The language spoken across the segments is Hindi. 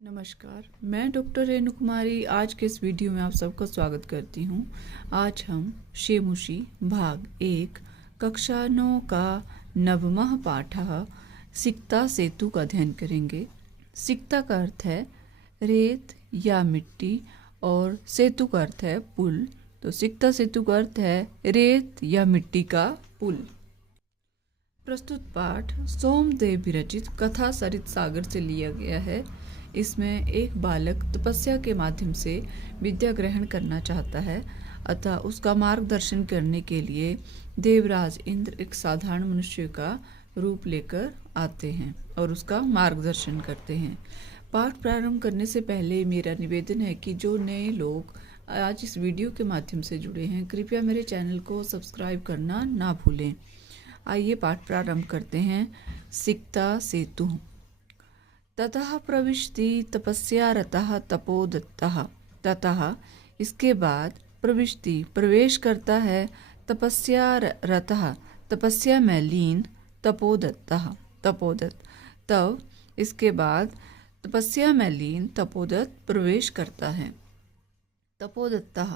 नमस्कार, मैं डॉक्टर रेणु कुमारी आज के इस वीडियो में आप सबका स्वागत करती हूँ। आज हम शेमुषी भाग 1 कक्षा 9 का नवमः पाठः सिक्ता सेतु का अध्ययन करेंगे। सिक्ता का अर्थ है रेत या मिट्टी और सेतु का अर्थ है पुल। तो सिक्ता सेतु का अर्थ है रेत या मिट्टी का पुल। प्रस्तुत पाठ सोमदेव विरचित कथा सरित सागर से लिया गया है। इसमें एक बालक तपस्या के माध्यम से विद्या ग्रहण करना चाहता है, अतः उसका मार्गदर्शन करने के लिए देवराज इंद्र एक साधारण मनुष्य का रूप लेकर आते हैं और उसका मार्गदर्शन करते हैं। पाठ प्रारंभ करने से पहले मेरा निवेदन है कि जो नए लोग आज इस वीडियो के माध्यम से जुड़े हैं, कृपया मेरे चैनल को सब्सक्राइब करना ना भूलें। आइए पाठ प्रारंभ करते हैं। सिक्ता सेतु। ततः प्रविशति तपस्या रतः तपोदत्तः। ततः इसके बाद प्रविशति प्रवेश करता है तपस्या रतः तपस्या में लीन तपोदत्तः तपोदत्त। तब इसके बाद तपस्या में लीन तपोदत्त प्रवेश करता है। तपोदत्तः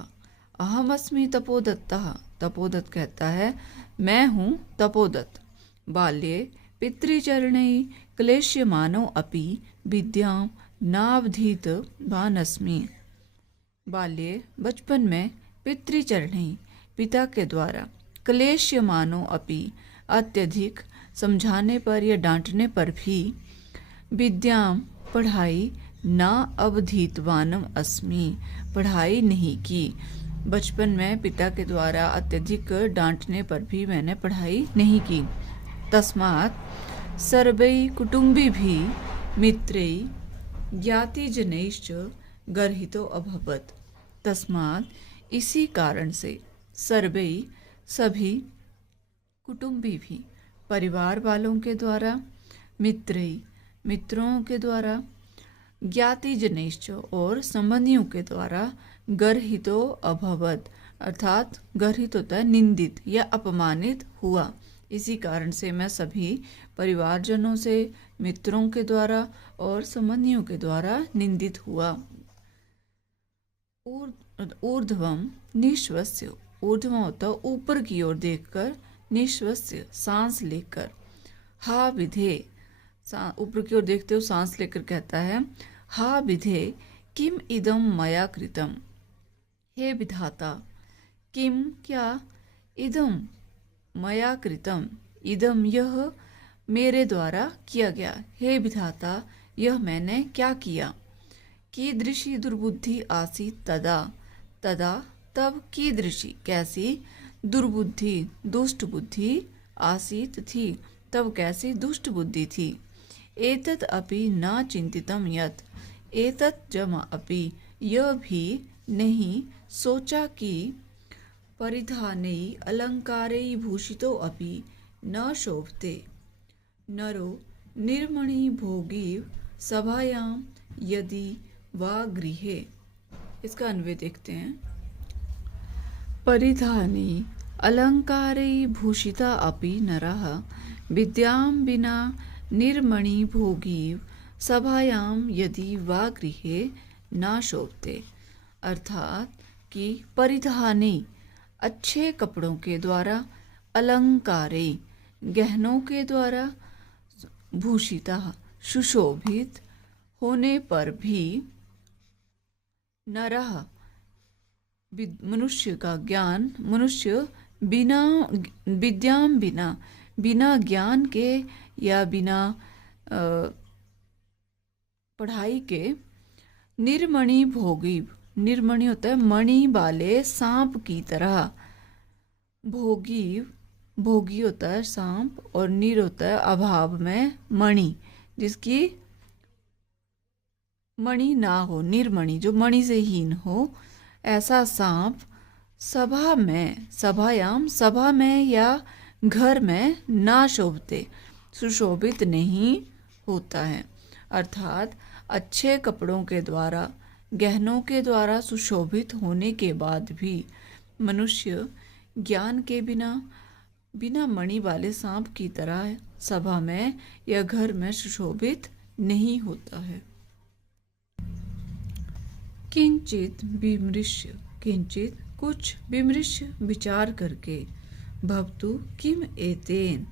अहमस्मि तपोदत्तः। तपोदत्त कहता है मैं हूँ तपोदत्त। बाल्ये पितृचरणैः क्लेश्यमानो अपि विद्यां नावधीत वानस्मि। बाल्ये बचपन में पितृचरणैः पिता के द्वारा क्लेश्यमानो अपि अत्यधिक समझाने पर या डांटने पर भी विद्यां पढ़ाई ना अवधीतवानम अस्मि पढ़ाई नहीं की। बचपन में पिता के द्वारा अत्यधिक डांटने पर भी मैंने पढ़ाई नहीं की। तस्मात् सर्वैः कुटुम्बिभिः मित्रैः ज्ञातिजनैश्च गर्हितो अभवत्। तस्मात् इसी कारण से सर्वैः सभी कुटुम्बिभिः परिवार वालों के द्वारा मित्रैः मित्रों के द्वारा ज्ञातिजनैश्च और संबंधियों के द्वारा गर्हितो अभवत् अर्थात गर्हित होता है निंदित या अपमानित हुआ। इसी कारण से मैं सभी परिवारजनों से मित्रों के द्वारा और संबंधियों के द्वारा निंदित हुआ। ऊर्ध्वम निश्वस्य। ऊर्ध्वम होता है ऊपर की ओर देखकर, निश्वस्य सांस लेकर। हा विधे ऊपर की ओर देखते हुए सांस लेकर कहता है हा विधे किम इदम मया कृतम। हे विधाता किम क्या इदम मया कृतम इदम यह मेरे द्वारा किया गया। हे विधाता यह मैंने क्या किया। कीदृशी दुर्बुद्धि आसीत् तदा। तदा तब कीदृशी कैसी दुर्बुद्धि दुष्ट बुद्धि आसीत् थी तब कैसी दुष्ट बुद्धि थी। एतत् अपि न चिंतितम यत्। एतत् जमा अपि यह भी नहीं सोचा कि परिधानैः अलंकारैः भूषितो अपि न शोभते। नरो निर्मणि भोगी सभायां यदि वा गृहे। इसका अन्वय देखते हैं। परिधानैः अलंकारैः भूषिता अपि नरः विद्यां विना निर्मणि भोगी सभायां यदि वा गृहे न शोभते। अर्थात कि परिधाने अच्छे कपड़ों के द्वारा, अलंकारे गहनों के द्वारा, भूषिता सुशोभित होने पर भी नरः मनुष्य का ज्ञान मनुष्य बिना विद्याम बिना बिना ज्ञान के या बिना पढ़ाई के निर्मणि भोगी। निर्मणि होता है मणि वाले सांप की तरह। भोगी भोगी होता है सांप और निर होता है अभाव में मणि, जिसकी मणि ना हो, निर्मणि जो मणि से हीन हो, ऐसा सांप सभा में सभायाम सभा में या घर में ना शोभते सुशोभित नहीं होता है। अर्थात अच्छे कपड़ों के द्वारा गहनों के द्वारा सुशोभित होने के बाद भी मनुष्य ज्ञान के बिना बिना मणि वाले सांप की तरह सभा में या घर में सुशोभित नहीं होता है। किंचित विमृश्य, किंचित कुछ, विमृश्य विचार करके, भवतु किम एतेन,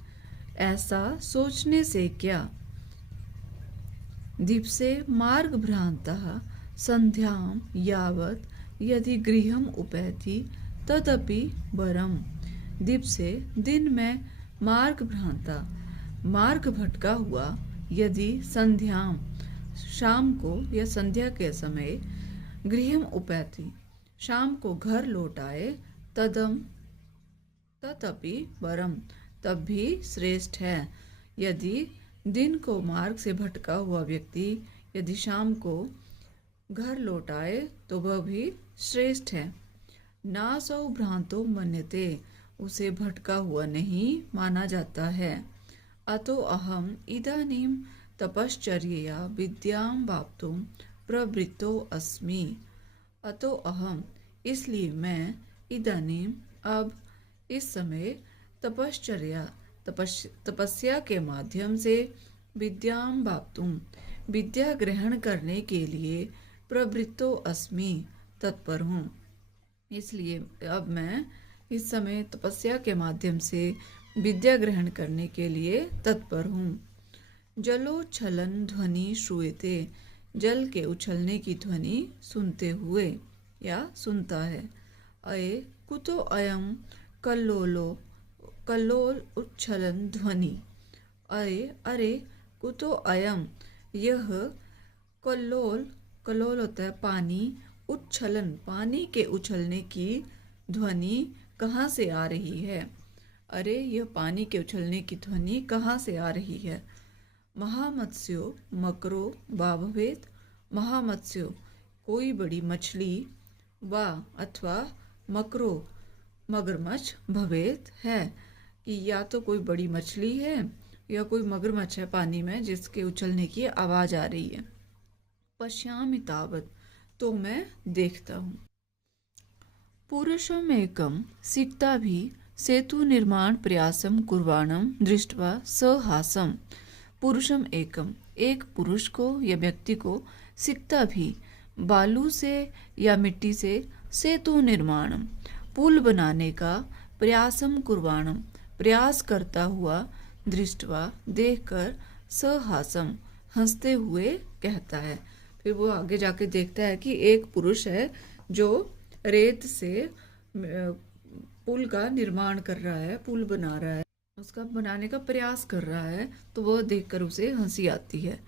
ऐसा सोचने से क्या, दीप्से मार्ग भ्रांतः संध्याम यावत् यदि गृहम उपैति तदपि वरम, दीप्से दिन में मार्ग भ्रांता, मार्ग भटका हुआ, यदि संध्याम शाम को या संध्या के समय, गृहम उपैति शाम को घर लौट आए, तदम तदपि वरम तब भी श्रेष्ठ है। यदि दिन को मार्ग से भटका हुआ व्यक्ति यदि शाम को घर लौट आए तो वह भी श्रेष्ठ है। नासौ भ्रांतो मन्यते, उसे भटका हुआ नहीं माना जाता है। अतो अहम इदानीम तपश्चर्यया विद्याम वाप्तुम प्रवृत्तो अस्मि। अतो अहम, इसलिए मैं, इदानीम अब, इस समय, तपश्चर्या तपस्या के माध्यम से, विद्याम वाप्तुम विद्या ग्रहण करने के लिए, प्रवृत्तो अस्मि तत्पर हूँ। इसलिए अब मैं इस समय तपस्या के माध्यम से विद्या ग्रहण करने के लिए तत्पर हूँ। जलोच्छलन ध्वनि श्रूयते, जल के उछलने की ध्वनि सुनते हुए या सुनता है। अये कुतो अयम कल्लोल उच्छलन ध्वनि, अरे कुतो अयम, यह कल्लोल होता है पानी, उच्छलन पानी के उछलने की ध्वनि कहाँ से आ रही है। अरे यह पानी के उछलने की ध्वनि कहाँ से आ रही है। महामत्स्यो मकरो वा भवेत्, महामत्स्यो कोई बड़ी मछली, वा अथवा मकरो मगरमच्छ, भवेत है कि या तो कोई बड़ी मछली है या कोई मगरमच्छ है पानी में जिसके उछलने की आवाज आ रही है। पश्यामि तावत्, तो मैं देखता हूँ। पुरुषम एकम सिक्ता भी सेतु निर्माण प्रयासम कुर्वाणम दृष्ट्वा सहासम। पुरुषम एकम, एक पुरुष को या व्यक्ति को, सिक्ता भी बालू से या मिट्टी से, सेतु निर्माणम पुल बनाने का, प्रयासम कुर्वाणम प्रयास करता हुआ, दृष्टवा देखकर, सहासम हंसते हुए कहता है। फिर वो आगे जाके देखता है कि एक पुरुष है जो रेत से पुल का निर्माण कर रहा है, पुल बना रहा है, उसका बनाने का प्रयास कर रहा है। तो वह देखकर उसे हंसी आती है।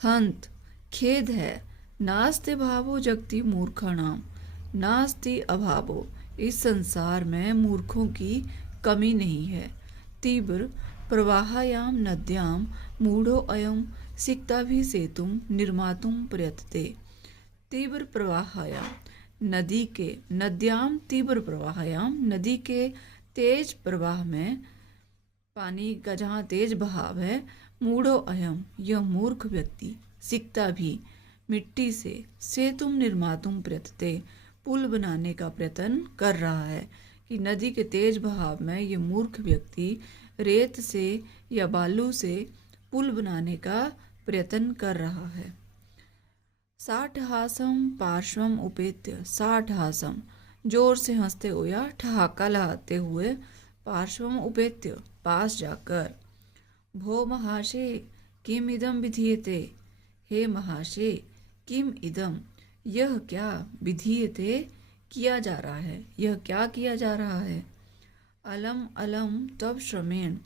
हंत, खेद है। नास्ति भावो जगति मूर्खाणाम, नास्ति अभावो, इस संसार में मूर्खों की कमी नहीं है। तीव्र प्रवाहायाम नद्याम मूढ़ो अयम सिक्ता भी सेतुम निर्मातुम प्रयतते। तीव्र प्रवाहायाम, नदी के, नद्याम तीव्र प्रवाहायाम, नदी के तेज प्रवाह में, पानी का जहाँ तेज बहाव है, मूढ़ो अयम, यह मूर्ख व्यक्ति, सिक्ता भी मिट्टी से, सेतुम निर्मातुम प्रयतते, पुल बनाने का प्रयत्न कर रहा है। कि नदी के तेज बहाव में ये मूर्ख व्यक्ति रेत से या बालू से पुल बनाने का प्रयत्न कर रहा है। साठहासम पार्श्वम उपेत्य, साठहासम जोर से हंसते हुए या ठहाका लगाते हुए, पार्श्वम उपेत्य पास जाकर, भो महाशे किम इदम विधीयते, हे महाशे किम इदम, यह क्या, विधीयते किया जा रहा है, यह क्या किया जा रहा है। अलम अलम तब श्रमेण,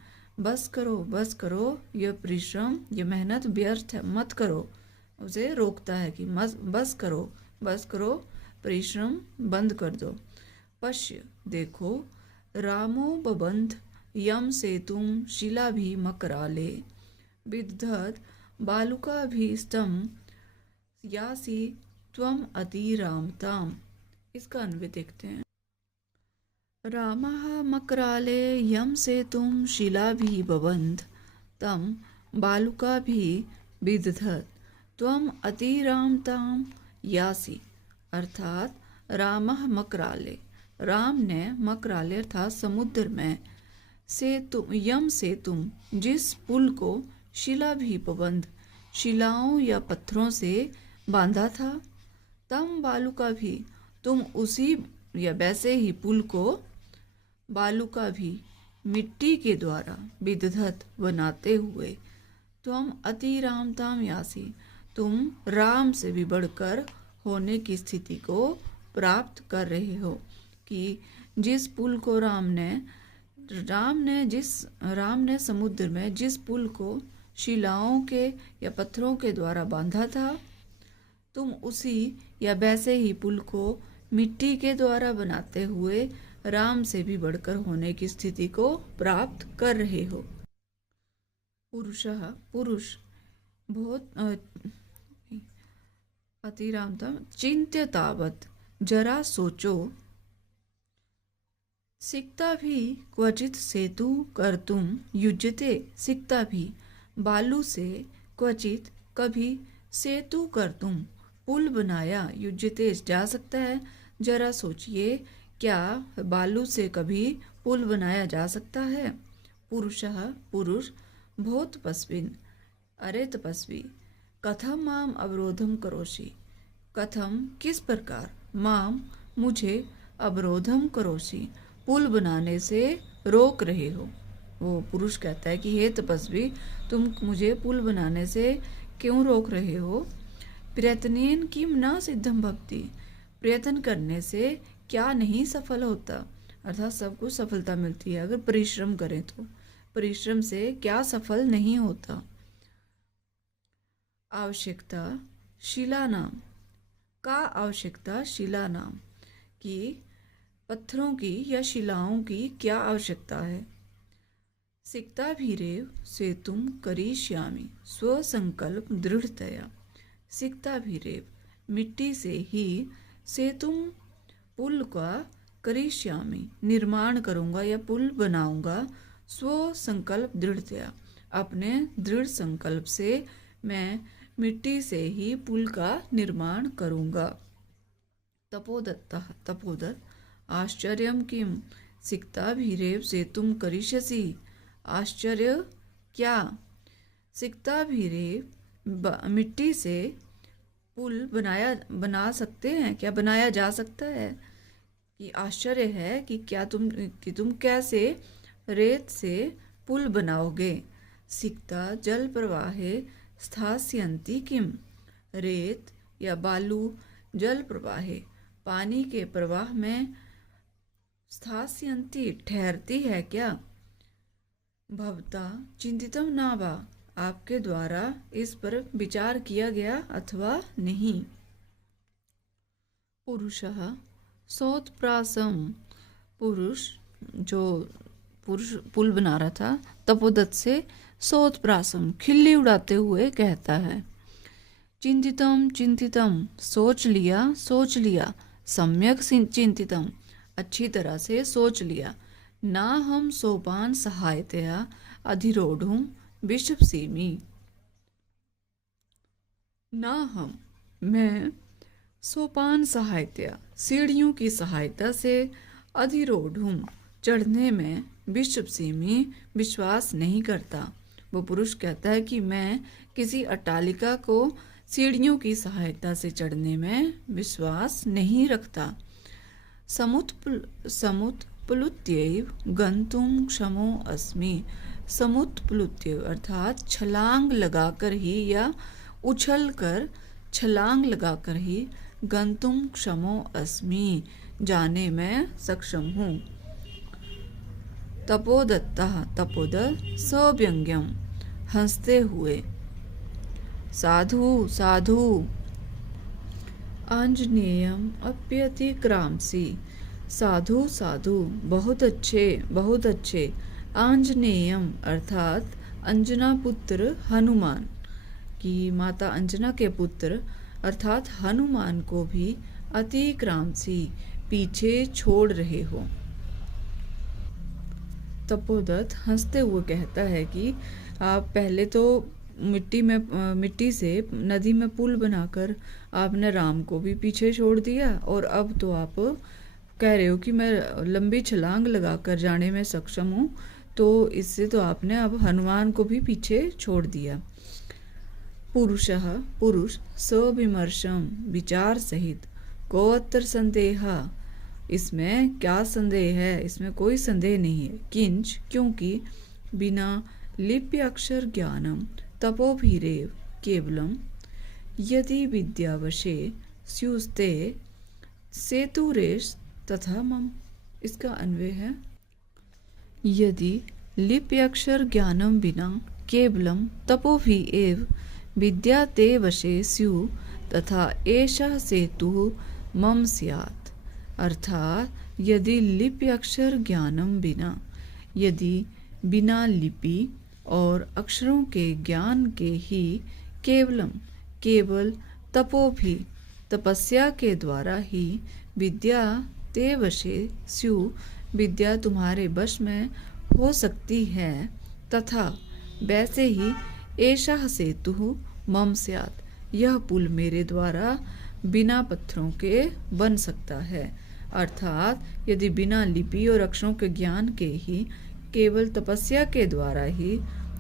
बस करो, यह परिश्रम, यह मेहनत व्यर्थ है, मत करो। उसे रोकता है कि बस करो, परिश्रम बंद कर दो। पश्य, देखो, रामो बबंध यम सेतुम शिला भी मकराले, विदधत बालुका भी स्तम यासी त्वम अति रामताम। इसका अन्वय देखते हैं। रामः मकराले यम सेतुम शिला भी बबंध तम बालुका भी विदधत त्वम अति रामताम यासी। अर्थात रामः मकराले, राम ने मकराले अर्थात समुद्र में, यम सेतुम जिस पुल को, शिला भी बबंध शिलाओं या पत्थरों से बांधा था, तम बालू का भी, तुम उसी या वैसे ही पुल को बालू का भी मिट्टी के द्वारा विदधत बनाते हुए तुम अति रामताम यासी, तुम राम से भी बढ़कर होने की स्थिति को प्राप्त कर रहे हो। कि जिस पुल को राम ने समुद्र में जिस पुल को शिलाओं के या पत्थरों के द्वारा बांधा था, तुम उसी या वैसे ही पुल को मिट्टी के द्वारा बनाते हुए राम से भी बढ़कर होने की स्थिति को प्राप्त कर रहे हो। पुरुषः, पुरुष बहुत अतिरामता चिंत्य तावत, जरा सोचो, सिकता भी क्वचित सेतु कर्तुम युज्यते, सिकता भी बालू से क्वचित कभी सेतु कर्तुम पुल बनाया युज्यते जा सकता है। जरा सोचिए, क्या बालू से कभी पुल बनाया जा सकता है। पुरुषः, पुरुष बहुत तपस्विन, अरे तपस्वी, कथम माम अवरोधम करोषि, कथम किस प्रकार, माम मुझे, अवरोधम करोषि पुल बनाने से रोक रहे हो। वो पुरुष कहता है कि हे तपस्वी, तुम मुझे पुल बनाने से क्यों रोक रहे हो। प्रयत्नेन किम न सिद्धम भक्ति, प्रयत्न करने से क्या नहीं सफल होता, अर्थात सब कुछ सफलता मिलती है अगर परिश्रम करें तो, परिश्रम से क्या सफल नहीं होता। आवश्यकता शिलानाम, का आवश्यकता शिलानाम, कि पत्थरों की या शिलाओं की क्या आवश्यकता है। सिकता भीरेव सेतुम करिष्यामि स्वसंकल्प दृढ़तया, सिकता भीरेव मिट्टी से ही सेतुम पुल का करिष्यामि निर्माण करूँगा या पुल बनाऊँगा, स्वसंकल्प दृढ़तया अपने दृढ़ संकल्प से मैं मिट्टी से ही पुल का निर्माण करूँगा। तपोदत्तः, तपोदत्त आश्चर्यम किम सिकता भीरेव सेतुम करिष्यसि, आश्चर्य क्या, सिकता भीरेव मिट्टी से पुल बना सकते हैं, क्या बनाया जा सकता है। कि आश्चर्य है कि तुम कैसे रेत से पुल बनाओगे। सिकता जल प्रवाहे स्थास्यन्ति किम, रेत या बालू जल प्रवाहे पानी के प्रवाह में स्थास्यन्ति ठहरती है क्या। भवता चिंतितम न वा, आपके द्वारा इस पर विचार किया गया अथवा नहीं। पुरुषः सोत्प्रासम, पुरुष पुल बना रहा था तपोदत्त से सोत्प्रासम खिल्ली उड़ाते हुए कहता है। चिंतितम चिंतितम, सोच लिया, सम्यक चिंतितम, अच्छी तरह से सोच लिया। ना हम सोपान सहायतया अधिरोढ़ुं विषपसीमि, ना हम, मैं, सोपान सहायतया सीढ़ियों की सहायता से अधिरोढ़ुं चढ़ने में विषपसीमि विश्वास नहीं करता। वो पुरुष कहता है कि मैं किसी अट्टालिका को सीढ़ियों की सहायता से चढ़ने में विश्वास नहीं रखता। समुत्प्लुत्यैव गन्तुं क्षमो अस्मि, समुत्प्लुत्य अर्थात छलांग लगाकर ही या उछल कर छलांग लगाकर ही गन्तुं क्षमो अस्मि जाने में सक्षम हूँ। तपोदत्तः, तपोदत्त सव्यंग्यम हंसते हुए, साधु साधु, आंजनेयम अप्यतिक्रामसि, साधु साधु बहुत अच्छे, आंजनेयम अर्थात अंजना पुत्र हनुमान, की माता अंजना के पुत्र अर्थात हनुमान को भी अतिक्रामसि पीछे छोड़ रहे हो। तपोदत्त हंसते हुए कहता है कि आप पहले तो मिट्टी से नदी में पुल बनाकर आपने राम को भी पीछे छोड़ दिया, और अब तो आप कह रहे हो कि मैं लंबी छलांग लगाकर जाने में सक्षम हूँ, तो इससे तो आपने अब हनुमान को भी पीछे छोड़ दिया। पुरुषः पुरुष सविमर्शम विचार सहित कोअत्र संदेह, इसमें क्या संदेह है, इसमें कोई संदेह नहीं है। किंच क्योंकि बिना लिप्य अक्षर ज्ञानम तपोभिरेव केवलम यदि विद्यावशे स्युस्ते सेतुरेश तथा मम। इसका अन्वय है यदि लिप्य अक्षर ज्ञानम बिना केवलम तपोभि एव विद्या ते वशे स्यु तथा एषः सेतु मम स्यात्। अर्थात यदि लिपि अक्षर ज्ञानम बिना, यदि बिना लिपि और अक्षरों के ज्ञान के ही केवलम केवल तपोभि तपस्या के द्वारा ही विद्या ते वशे स्यु विद्या तुम्हारे वश में हो सकती है, तथा वैसे ही एषः सेतु मम स्यात्, यह पुल मेरे द्वारा बिना पत्थरों के बन सकता है। अर्थात यदि बिना लिपि और अक्षरों के ज्ञान के ही केवल तपस्या के द्वारा ही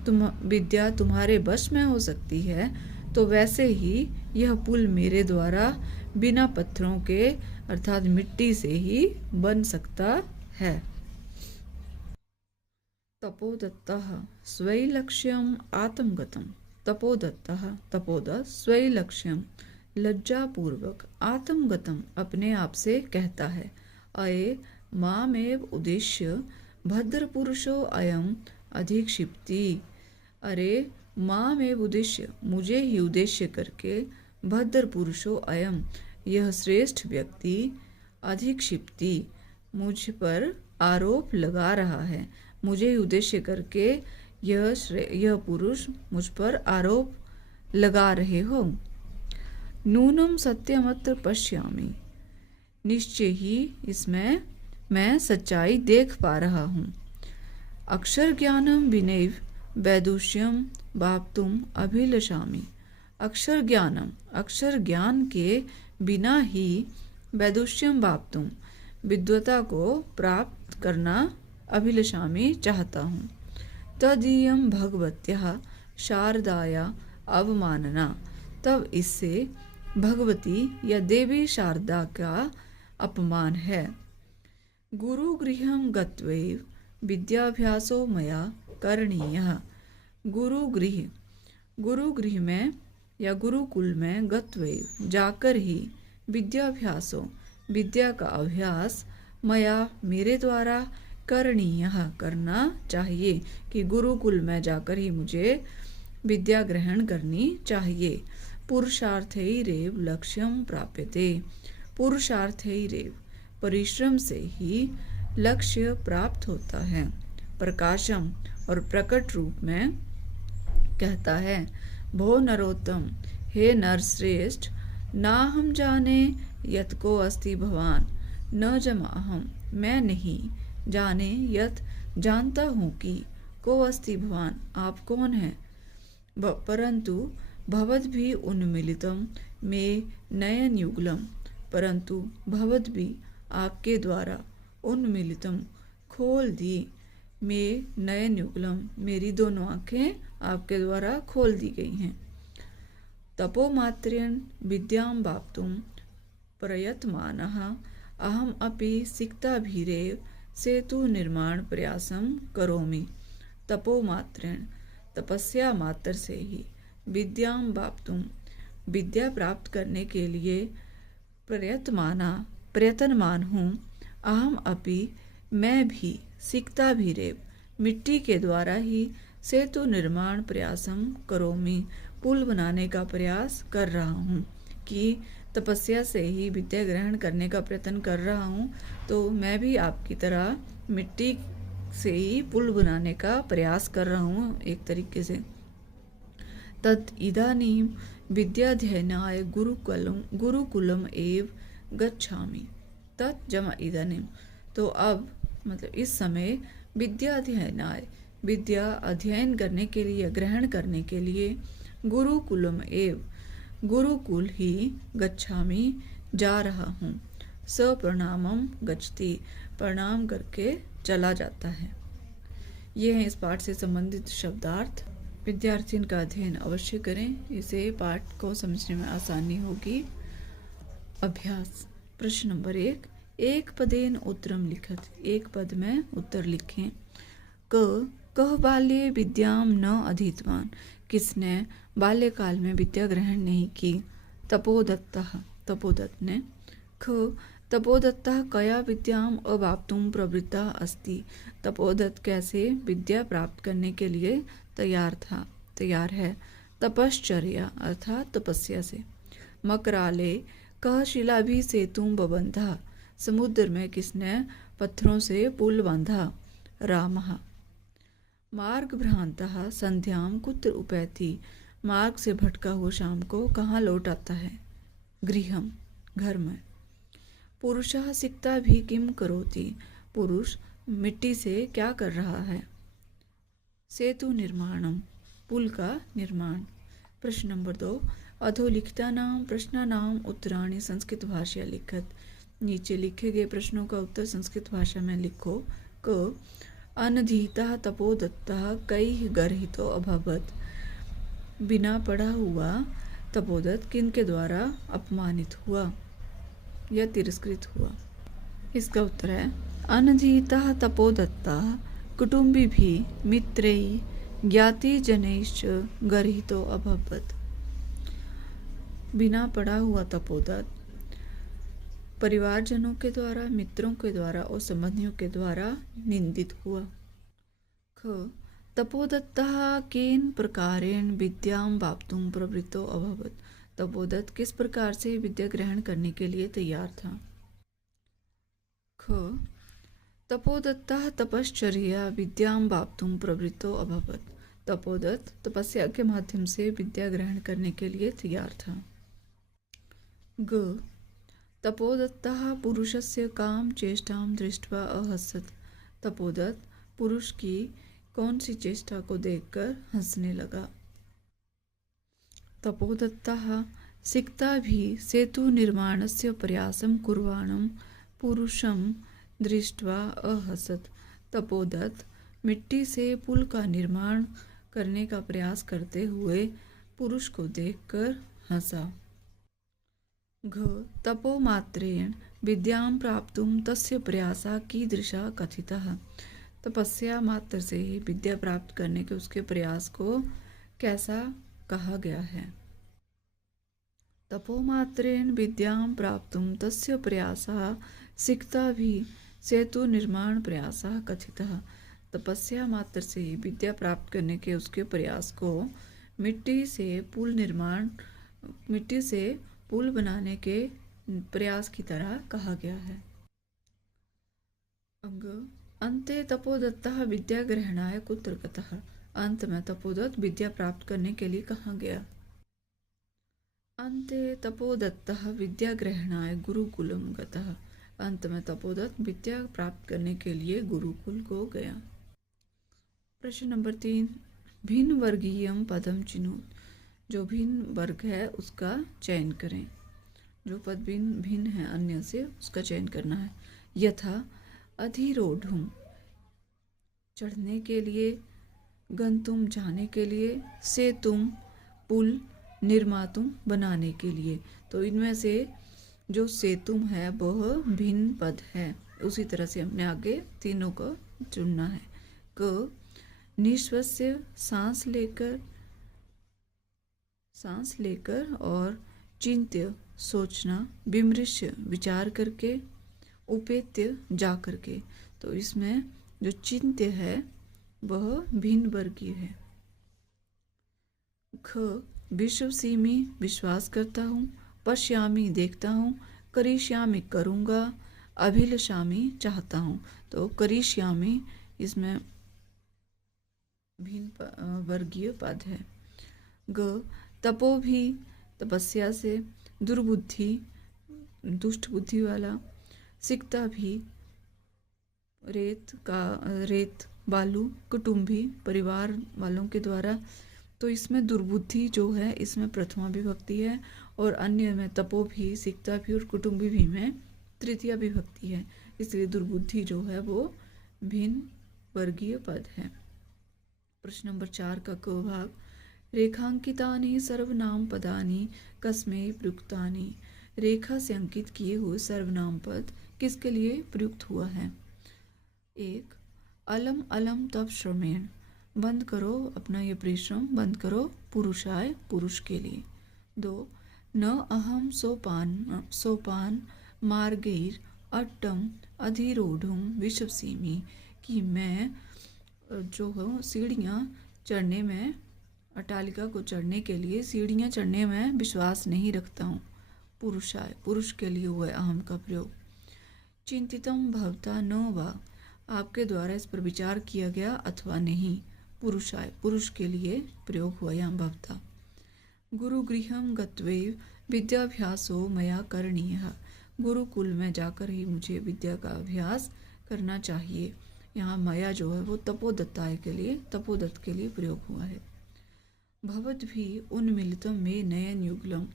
विद्या तुम्हारे वश में हो सकती है, तो वैसे ही यह पुल मेरे द्वारा बिना पत्थरों के अर्थात मिट्टी से ही बन सकता है। तपोदत्तः स्वैलक्ष्यम आत्मगतम, तपोदत्तः तपोद स्वैलक्ष्यम लज्जापूर्वक आत्मगतम अपने आप से कहता है। अये मामेव उद्देश्य भद्र पुरुषो अयम अधिक्षिप्ति, अरे मामेव उद्देश्य मुझे ही उद्देश्य करके भद्र पुरुषो अयम यह श्रेष्ठ व्यक्ति अधिक्षिप्ति मुझ पर आरोप लगा रहा है, मुझे ही उद्देश्य करके यह पुरुष मुझ पर आरोप लगा रहे हो। नूनम सत्यमत्र पश्यामि, निश्चय ही इसमें मैं सच्चाई देख पा रहा हूँ। अक्षर ज्ञानम विनैव वैदुष्यम वाप्तुम अभिलषामि, अक्षर ज्ञानम अक्षर ज्ञान के बिना ही वैदुष्यम वाप्तुम विद्वता को प्राप्त करना अभिलषामि चाहता हूँ। तदीयम भगवत्याः शारदाया अवमानना, तब इससे भगवती या देवी शारदा का अपमान है। गुरुगृहं गत्वैव विद्याभ्यासो मया करणीयः, गुरुगृह में या गुरुकुल में गत्वैव जाकर ही विद्याभ्यासो विद्या का अभ्यास मया मेरे द्वारा करणीयः करना चाहिए, कि गुरुकुल में जाकर ही मुझे विद्या ग्रहण करनी चाहिए। पुरुषार्थैरेव लक्ष्यम प्राप्यते, पुरुषार्थैरेव परिश्रम से ही लक्ष्य प्राप्त होता है। प्रकाशम और प्रकट रूप में कहता है, भो नरोत्तम, हे नरश्रेष्ठ, ना हम जाने यत को अस्ति भवान न जमाहम, मैं नहीं जाने यत जानता हूँ कि को अस्ति भवान आप कौन हैं, परंतु भवद भी उन्मिलितम में नयन युगलम, परंतु भवद भी आपके द्वारा उन्मिलितम खोल दी, में नयन युगलम मेरी दोनों आँखें आपके द्वारा खोल दी गई हैं। तपोमात्रेण विद्यां वाप्तुं प्रयतमानः अहम अपि सिक्ताभिरेव सेतु निर्माण प्रयासम करोमि। तपोमात्रेण तपस्या मात्र से ही विद्यां वाप्तुं विद्या प्राप्त करने के लिए प्रयतनमान हूँ। अहम अपि मैं भी सिक्ताभिरेव मिट्टी के द्वारा ही सेतु निर्माण प्रयासम करोमि पुल बनाने का प्रयास कर रहा हूँ, कि तपस्या से ही विद्या ग्रहण करने का प्रयत्न कर रहा हूँ, तो मैं भी आपकी तरह मिट्टी से ही पुल बनाने का प्रयास कर रहा हूँ एक तरीके से। तत् इदानीं विद्याध्ययनाय गुरुकुलम एव गच्छामि। तत् जमा इदानीं, तो अब मतलब इस समय विद्याध्ययनाय विद्या अध्ययन करने के लिए ग्रहण करने के लिए गुरुकुलम एव गुरुकुल ही गच्छामि जा रहा हूँ। सप्रणामम गच्छति प्रणाम करके चला जाता है। ये हैं इस पाठ से संबंधित शब्दार्थ। विद्यार्थी इनका अध्ययन अवश्य करें, इसे पाठ को समझने में आसानी होगी। अभ्यास प्रश्न नंबर 1, एक पदेन उत्तरम लिखत, एक पद में उत्तर लिखें। कह बाल्ये विद्याम न अधीतवान, किसने बाल्यकाल में विद्या ग्रहण नहीं की। तपोदत्तः, तपोदत्त ने। ख तपोदत्तः कया विद्याम अवाप्तुम प्रवृत्ता अस्ति, तपोदत्त कैसे विद्या प्राप्त करने के लिए तैयार है। तपश्चर्या अर्थात तपस्या से। मकराले कह शिलाभि सेतुम बबंधा, समुद्र में किसने पत्थरों से पुल बांधा। रामः। मार्ग भ्रांतः संध्याम कुत्र उपैति, मार्ग से भटका हुआ शाम को कहाँ लौट आता है। गृहम, घर में। पुरुषः सिक्ता भी किम करोति, पुरुष मिट्टी से क्या कर रहा है। सेतु निर्माणम, पुल का निर्माण। प्रश्न नंबर 2, अधोलिखितानां प्रश्नानां उत्तराणि संस्कृत भाषया लिखत, नीचे लिखे गए प्रश्नों का उत्तर संस्कृत भाषा में लिखो। क अनधीतः तपोदत्तः कैः गर्हितो अभवत्, बिना पढ़ा हुआ तपोदत्त किनके द्वारा अपमानित हुआ या तिरस्कृत हुआ। इसका उत्तर है अनधीतः तपोदत्तः कुटुम्बिभिः मित्रैः ज्ञातिजनैश्च गर्हितो अभवत्, बिना पढ़ा हुआ तपोदत्त परिवारजनों के द्वारा, मित्रों के द्वारा और संबंधियों के द्वारा निंदित हुआ। ख तपोदत्तः केन प्रकारेण विद्यां वाप्तुं प्रवृत्तो अभवत्, तपोदत्त किस प्रकार से विद्या ग्रहण करने के लिए तैयार था। ख तपोदत्तः तपश्चर्या विद्यां वाप्तुं प्रवृत्तो अभवत्, तपोदत्त तपस्या के माध्यम से विद्या ग्रहण करने के लिए तैयार था। ग तपोदत्तः पुरुषस्य काम चेष्टां दृष्ट्वा अहसत्, तपोदत्त पुरुष की कौन सी चेष्टा को देखकर हंसने लगा। तपोदत्तः सिक्ताभिः सेतु निर्माणस्य प्रयासं कुर्वाणं पुरुषं दृष्ट्वा अहसत्, तपोदत्त मिट्टी से पुल का निर्माण करने का प्रयास करते हुए पुरुष को देखकर हंसा। घ तपोमात्रेण विद्यां प्राप्तुं तस्य प्रयासः कीदृशः कथितः, तपस्या मात्र से ही विद्या प्राप्त करने के उसके प्रयास को कैसा कहा गया है। तपोमात्रेण विद्यां प्राप्तुं तस्य प्रयासः सिक्ताभिः सेतु निर्माण प्रयासः कथितः, तपस्या मात्र से ही विद्या प्राप्त करने के उसके प्रयास को मिट्टी से पुल बनाने के प्रयास की तरह कहा गया है। अंग अन्ते तपोदत्तः विद्या ग्रहणाय कुत्र गतः, अंत में तपोदत्त विद्या प्राप्त करने के लिए कहाँ गया। अन्ते तपोदत्तः विद्या ग्रहणाय गुरुकुलम गतः, अंत में तपोदत्त विद्या प्राप्त करने के लिए गुरुकुल को गया। प्रश्न नंबर 3, भिन्न वर्गीयम पदम चिनुत, जो भिन्न वर्ग है उसका चयन करें, जो पद भिन्न है अन्य से उसका चयन करना है। यथा अधिरोढ़ुम चढ़ने के लिए, गंतुम जाने के लिए, सेतुम पुल, निर्मातुम बनाने के लिए। तो इनमें से जो सेतुम है वह भिन्न पद है, उसी तरह से हमने आगे तीनों को चुनना है। क निश्वास्य सांस लेकर और चिंत्य सोचना, विमृश्य विचार करके, उपेत्य जा करके। तो इसमें जो चिंत्य है वह भिन्न वर्गीय है। ख विश्वसीमि विश्वास करता हूँ, पश्यामि देखता हूँ, करिष्यामि करूँगा, अभिलषामि चाहता हूँ। तो करिष्यामि इसमें भिन्न वर्गीय पद है। ग तपो भी तपस्या से, दुर्बुद्धि दुष्ट बुद्धि वाला, सिक्ता भी रेत बालू, कुटुंबी परिवार वालों के द्वारा। तो इसमें दुर्बुद्धि जो है इसमें प्रथमा विभक्ति है और अन्य में तपो भी, सिक्ता भी और कुटुंबी भी में तृतीया विभक्ति है, इसलिए दुर्बुद्धि जो है वो भिन्न वर्गीय पद है। प्रश्न नंबर 4 का क भाग, रेखांकितानि सर्वनाम पदानि कस्मै प्रयुक्तानि। रेखा से अंकित किए हुए सर्वनाम पद किसके लिए प्रयुक्त हुआ है? 1. अलम अलम तप श्रमेण, बंद करो अपना ये परिश्रम, बंद करो, पुरुषाय, पुरुष के लिए। 2. न अहम सोपान मार्गैर अट्टम अधिरोढ़ुम विश्वसीमि, कि मैं जो हूँ सीढ़ियाँ चढ़ने में, अट्टालिका को चढ़ने के लिए सीढ़ियाँ चढ़ने में विश्वास नहीं रखता हूँ। पुरुषाय, पुरुष के लिए हुआ अहम का प्रयोग। चिंतितम भवता न वा, आपके द्वारा इस पर विचार किया गया अथवा नहीं। पुरुषाय, पुरुष के लिए प्रयोग हुआ यहाँ भवता। गुरुगृहम गत्वैव विद्याभ्यासो मया करणीयः, गुरुकुल में जाकर ही मुझे विद्या का अभ्यास करना चाहिए। यहाँ मया जो है वो तपोदत्ताय के लिए, तपोदत्त के लिए प्रयोग हुआ है। भवद्भिः उन्मीलितं मे नयन युगलम,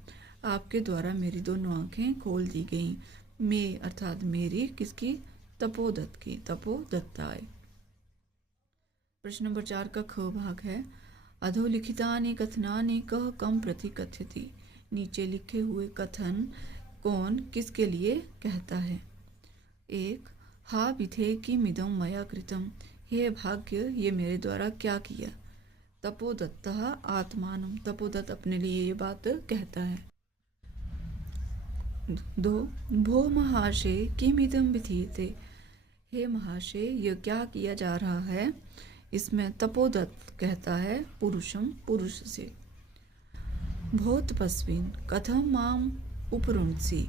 आपके द्वारा मेरी दोनों आंखें खोल दी गईं। मे अर्थात मेरी, किसकी? तपोदत्त की, तपोदत्ताय। प्रश्न नंबर 4 का ख भाग है, अधोलिखितानि कथनानि कः कम प्रति कथयति, नीचे लिखे हुए कथन कौन किसके लिए कहता है? 1. हा विधे किमिदं मया कृतं, हे भाग्य ये मेरे द्वारा क्या किया। तपोदत्तः आत्मानं, तपोदत्त अपने लिए ये बात कहता है। 2. भो महाशय किमिदं विधीयते, हे महाशय यह क्या किया जा रहा है। इसमें तपोदत्त कहता है पुरुषम, पुरुष से। भो तपस्विन कथम माम उपरुंसी,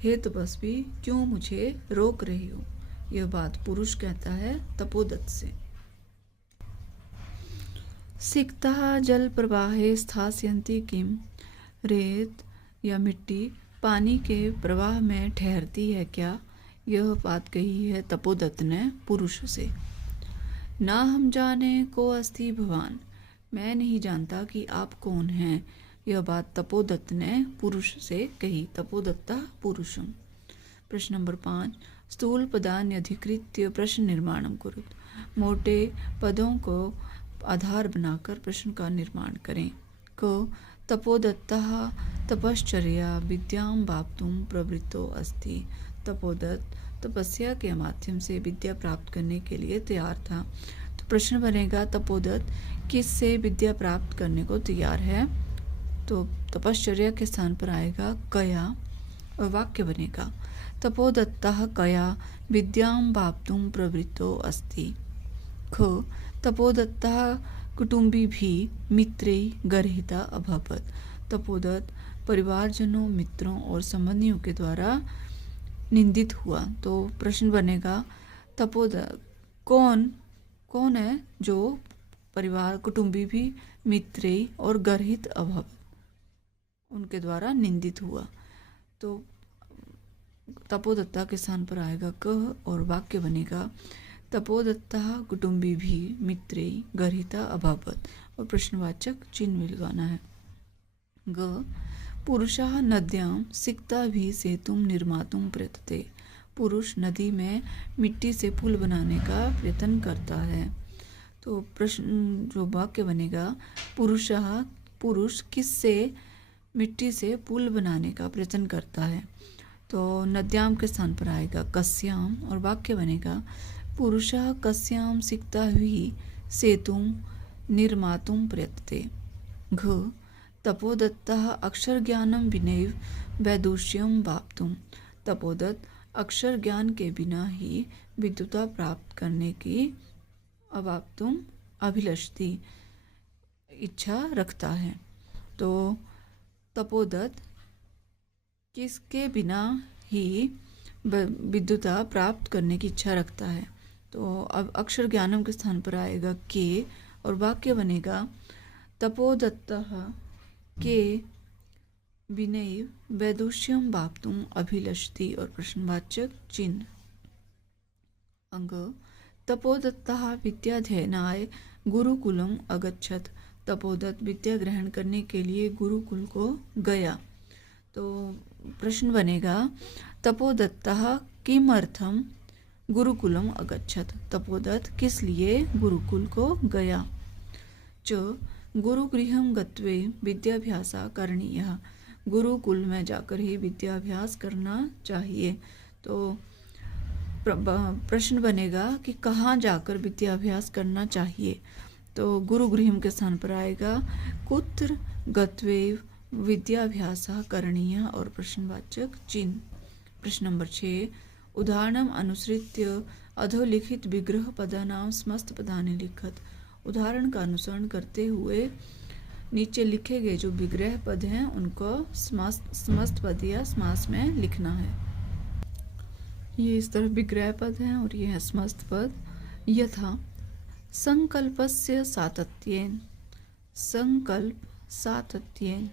हे तपस्वी क्यों मुझे रोक रही हो, यह बात पुरुष कहता है तपोदत्त से। सिक्तः जल प्रवाहे स्थास्यन्ति किम, रेत या मिट्टी पानी के प्रवाह में ठहरती है क्या, यह बात कही है तपोदत्त ने पुरुष से। ना हम जाने को अस्ति भवान, मैं नहीं जानता कि आप कौन हैं, यह बात तपोदत्त ने पुरुष से कही। तपोदत्ता पुरुषम। प्रश्न नंबर 5, स्थूल पदानि अधिकृत्य प्रश्न निर्माणम कुरुत, मोटे पदों को आधार बनाकर प्रश्न का निर्माण करें। क. तपोदत्तः तपश्चर्या विद्यां वाप्तुं प्रवृत्तो अस्ति, तपोदत्त तपस्या के माध्यम से विद्या प्राप्त करने के लिए तैयार था। तो प्रश्न बनेगा तपोदत्त किस से विद्या प्राप्त करने को तैयार है, तो तपश्चर्या के स्थान पर आएगा कया और वाक्य बनेगा तपोदत्तः कया विद्यां वाप्तुं प्रवृत्तो अस्ति। ख. तपोदत्तः कुटुम्बिभिः मित्रैः गर्हिता अभवत्, तपोदत्त परिवारजनों, मित्रों और संबंधियों के द्वारा निंदित हुआ। तो प्रश्न बनेगा तपोदत्त कौन है जो परिवार, कुटुंबी भी, मित्रेय और गर्हित अभव, उनके द्वारा निंदित हुआ। तो तपोदत्ता के स्थान पर आएगा कह और वाक्य बनेगा तपोदत्तः कुटुंबी भी मित्रेय गर्हिता अभवत् और प्रश्नवाचक चिन्ह लगाना है। ग. पुरुषः नद्यां सिक्ताभिः सेतुं निर्मातुं प्रयतते, पुरुष नदी में मिट्टी से पुल बनाने का प्रयत्न करता है। तो प्रश्न जो वाक्य बनेगा पुरुषः, पुरुष किससे मिट्टी से पुल बनाने का प्रयत्न करता है। तो नद्याम के स्थान पर आएगा कस्याम और वाक्य बनेगा पुरुषः कस्याम सिक्ताभिः सेतुं निर्मातुं प्रयतते। घ. तपोदत्तः अक्षर ज्ञानम विनैव वैदुष्यम वाप्तुं, तपोदत्त अक्षर ज्ञान के बिना ही विद्वता प्राप्त करने की अवाप्तुम अभिलषति इच्छा रखता है। तो तपोदत्त किसके बिना ही विद्वता प्राप्त करने की इच्छा रखता है। तो अब अक्षर ज्ञानम के स्थान पर आएगा के और वाक्य बनेगा तपोदत्तः के विनैव वैदुष्यम वाप्तुम अभिलषति और प्रश्नवाचक चिन्ह। अंग. तपोदत्तः विद्याध्ययनाय गुरुकुलम अगच्छत, तपोदत्त विद्या ग्रहण करने के लिए गुरुकुल को गया। तो प्रश्न बनेगा तपोदत्तः किमर्थम गुरुकुलम अगच्छत, तपोदत्त किस लिए गुरुकुल को गया। च गुरुगृहं गत्वे विद्याभ्यासः करणीयः। गुरुकुल में जाकर ही विद्याभ्यास करना चाहिए। तो प्रश्न बनेगा कि कहाँ जाकर विद्याभ्यास करना चाहिए, तो गुरुगृहम के स्थान पर आएगा कुत्र गत्वे विद्याभ्यासः करणीयः और प्रश्नवाचक चिन्ह। प्रश्न नंबर 6, उदाहरणम अनुसृत्य अधोलिखित विग्रह पदानां समस्त पदानि लिखत। उदाहरण का अनुसरण करते हुए नीचे लिखे गए जो विग्रह पद हैं उनको समस्त पद या समास में लिखना है। ये इस तरह विग्रह पद हैं और ये है समस्त पद। यथा संकल्पस्य सातत्येन, संकल्प सातत्येन।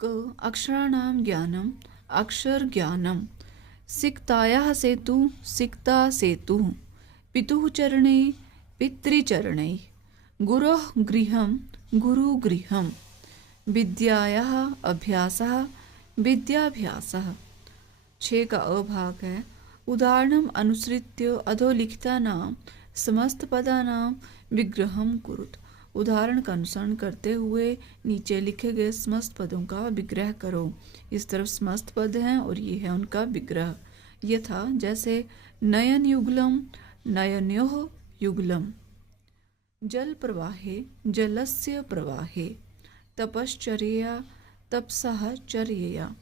क अक्षराणां ज्ञानम, अक्षर ज्ञानम। सिक्तायाः सेतु, सिक्ता सेतुः। पितुः चरणे, पितृचरणे। गुरोः गृहं, गुरुगृहं। विद्यायाः अभ्यासः, विद्याभ्यासः। 6 का अभाग है। उदाहरणम अनुसृत्य अधोलिखितानां समस्त पदानां विग्रहं कुरुत। उदाहरण का अनुसरण करते हुए नीचे लिखे गए समस्त पदों का विग्रह करो। इस तरफ समस्त पद हैं और ये है उनका विग्रह। यथा जैसे नयन युगलम, नयनयोः युगलम। जल प्रवाहे, जलस्य प्रवाहे। तपश्चर्या, तपसः चर्यया।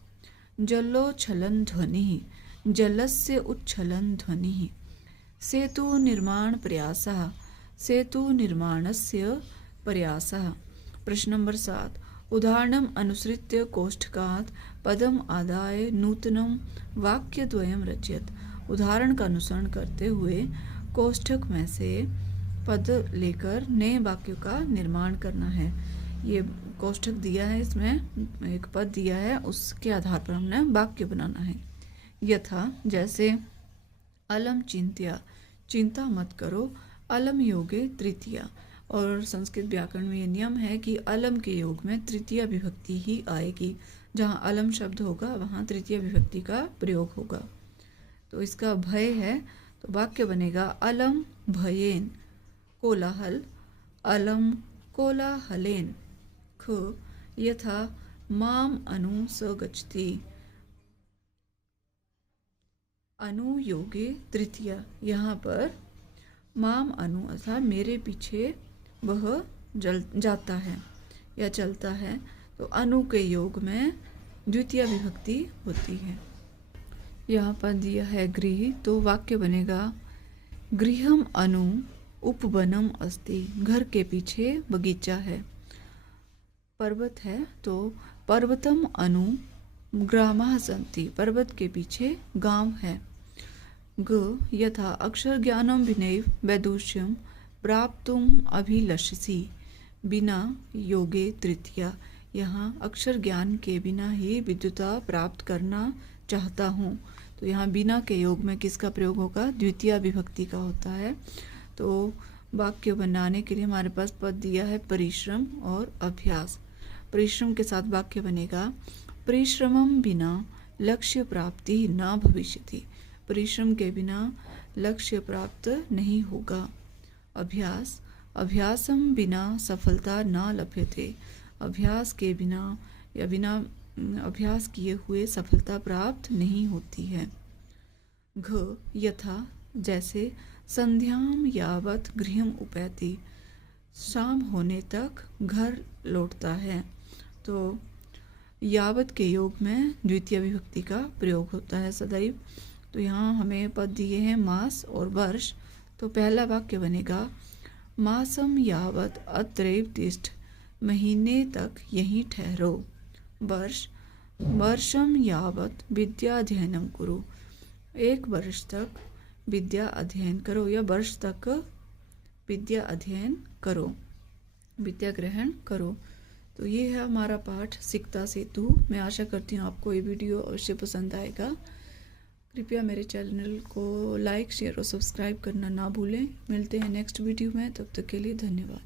जलोच्छलन ध्वनिः, जलस्य उच्छलन ध्वनिः। सेतु निर्माण प्रयासः, सेतु निर्माणस्य प्रयासः। प्रश्न नंबर 7, उदाहरणम अनुसृत्य कोष्ठकात् पदम आदाय नूतनम वाक्यद्वयं रचयत। उदाहरण का अनुसरण करते हुए कोष्ठक में से पद लेकर नए वाक्यों का निर्माण करना है। ये कोष्ठक दिया है, इसमें एक पद दिया है, उसके आधार पर हमने वाक्य बनाना है। यथा जैसे अलम चिंत्या, चिंता मत करो। अलम योगे तृतीया। और संस्कृत व्याकरण में ये नियम है कि अलम के योग में तृतीया विभक्ति ही आएगी। जहाँ अलम शब्द होगा वहाँ तृतीया विभक्ति का प्रयोग होगा। तो इसका भय है तो वाक्य बनेगा अलम भयेन कोलाहल, अलम कोलाहलेन। ख यथा माम अनु स गच्छति। अनु योगे तृतीया। यहाँ पर माम अनु अर्थात मेरे पीछे वह जाता है या चलता है, तो अनु के योग में द्वितीय विभक्ति होती है। यहाँ पर दिया है गृह, तो वाक्य बनेगा गृहम अनु उपवनम अस्ति। घर के पीछे बगीचा है। पर्वत है तो पर्वतम अनु ग्रामाः सन्ति। पर्वत के पीछे गांव है। ग यथा अक्षर ज्ञानम विनैव वैदुष्यम प्राप्तुम अभिलषसि। बिना योगे तृतीया। यहाँ अक्षर ज्ञान के बिना ही विद्वता प्राप्त करना चाहता हूँ, तो यहाँ बिना के योग में किसका प्रयोग होगा? द्वितीय विभक्ति का होता है। तो वाक्य बनाने के लिए हमारे पास पद दिया है परिश्रम और अभ्यास। परिश्रम के साथ वाक्य बनेगा परिश्रमम बिना लक्ष्य प्राप्ति न भविष्यति। परिश्रम के बिना लक्ष्य प्राप्त नहीं होगा। अभ्यास अभ्यासम बिना सफलता न लभ्यते। अभ्यास के बिना या बिना अभ्यास किए हुए सफलता प्राप्त नहीं होती है। घ यथा जैसे संध्याम यावत गृहम उपैति। शाम होने तक घर लौटता है। तो यावत के योग में द्वितीय विभक्ति का प्रयोग होता है सदैव। तो यहाँ हमें पद दिए हैं मास और वर्ष। तो पहला वाक्य बनेगा मासम यावत अत्रैव तिष्ठ। महीने तक यहीं ठहरो। वर्ष वर्षम यावत विद्याध्ययनम कुरु। एक वर्ष तक विद्या अध्ययन करो या वर्ष तक विद्या अध्ययन करो, विद्या ग्रहण करो। तो ये है हमारा पाठ सिक्ता सेतु। मैं आशा करती हूँ आपको ये वीडियो अवश्य पसंद आएगा। कृपया मेरे चैनल को लाइक, शेयर और सब्सक्राइब करना ना भूलें। मिलते हैं नेक्स्ट वीडियो में, तब तक के लिए धन्यवाद।